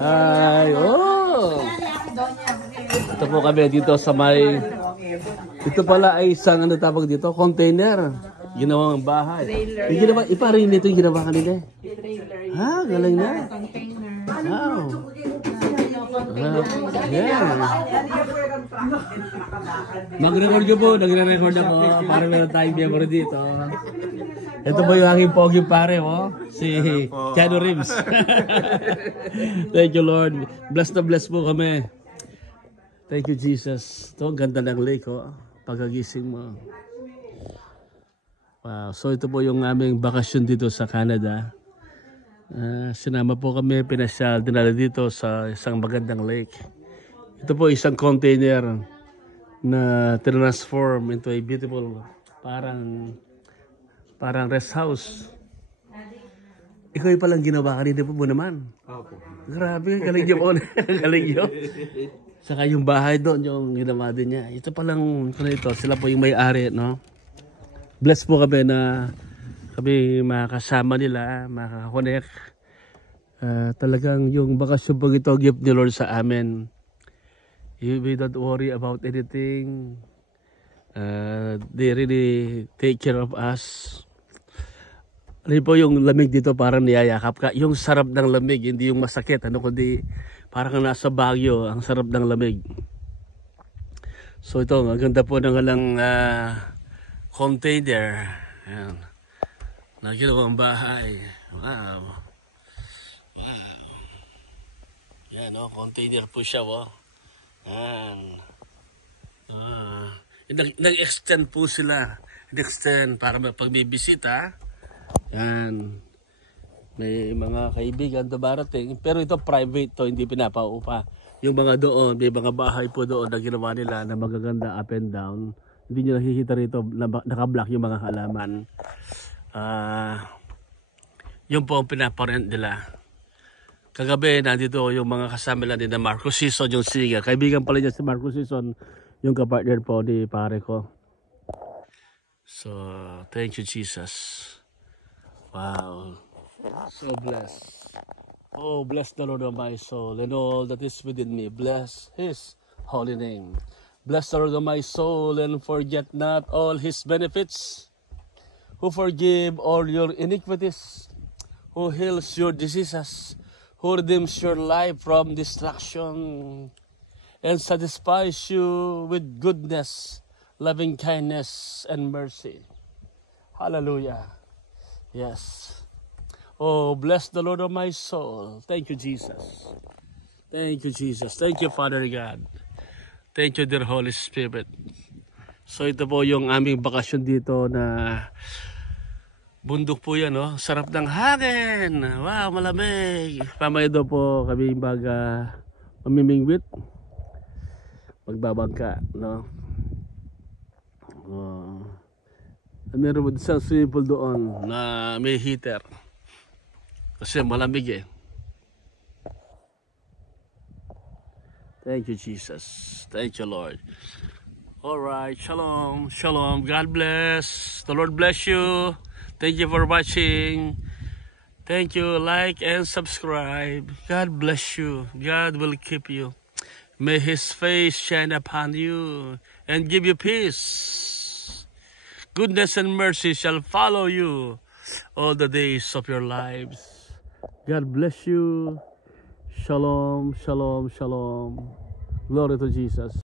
Ay, oh! Ito po kami dito sa may... Ito pala ay isang ano tawag dito? Container. Ginawang bahay. Yung ginawa, iparin nito yung ginawa kanila. Ha, galing na. Wow. Yeah. Mag-record nyo po. Nagre-record ako para meron tayong memory dito. Ito ba yung aking pogi pare, oh? Si Keanu Reeves. Thank you, Lord. Bless na bless po kami. Thank you, Jesus. Ito, ang ganda ng lake, oh. Pagkagising mo. Wow. So, ito po yung aming bakasyon dito sa Canada. Sinama po kami, pinasyal, dinala dito sa isang magandang lake. Ito po isang container na transform into a beautiful, parang rest house. Ikaw yung palang ginawa kanina po mo naman. Opo. Grabe, galing niyo po. Galing niyo. Saka yung bahay doon, yung ginawa din niya. Ito palang, sila po yung may-ari, no? Bless po kami na kami makakasama nila, makakakonect. Talagang yung bakasyon po ito, gift ni Lord sa amin. We don't worry about anything. They really take care of us. Ano po yung lamig dito parang niyayakap ka. Yung sarap ng lamig, hindi yung masakit. Kundi parang nasa Baguio, ang sarap ng lamig. So ito, maganda po ng alang container. Ayan. Nagilawang bahay. Wow. Wow. Yan, no? Container po siya, oh. Yan. Nag-extend po sila. Nag-extend para pagbibisita. Yan. May mga kaibigan na barating. Pero ito private to, hindi pinapaupa. Yung mga doon, may mga bahay po doon na ginawa nila na magaganda up and down. Hindi nyo nakikita rito, nakablock yung mga halaman. Yung po ang pinaparent nila. Kagabi, nandito yung mga kasama nila na Marcos Sison, yung singer. Kaibigan pala niya si Marcos Sison, yung kapartner po ni pare ko. So, thank you, Jesus. Wow. So blessed. Oh, bless the Lord of my soul and all that is within me. Bless His holy name. Bless the Lord of my soul and forget not all His benefits, who forgive all your iniquities, who heals your diseases, who redeems your life from destruction, and satisfies you with goodness, loving kindness, and mercy. Hallelujah. Yes. Oh, bless the Lord of my soul. Thank you, Jesus. Thank you, Jesus. Thank you, Father God. Thank you, dear Holy Spirit. So ito po yung aming bakasyon dito na bundok po yan, no? Sarap ng hangin. Wow, malamig. Pamaya daw po kami mamimingwit. Magbabangka, no? Meron mo isang swimming pool doon na may heater. Kasi malamig eh. Thank you, Jesus. Thank you, Lord. Alright, shalom, shalom. God bless. The Lord bless you. Thank you for watching. Thank you. Like and subscribe. God bless you. God will keep you. May His face shine upon you and give you peace. Goodness and mercy shall follow you all the days of your lives. God bless you. Shalom, shalom, shalom. Glory to Jesus.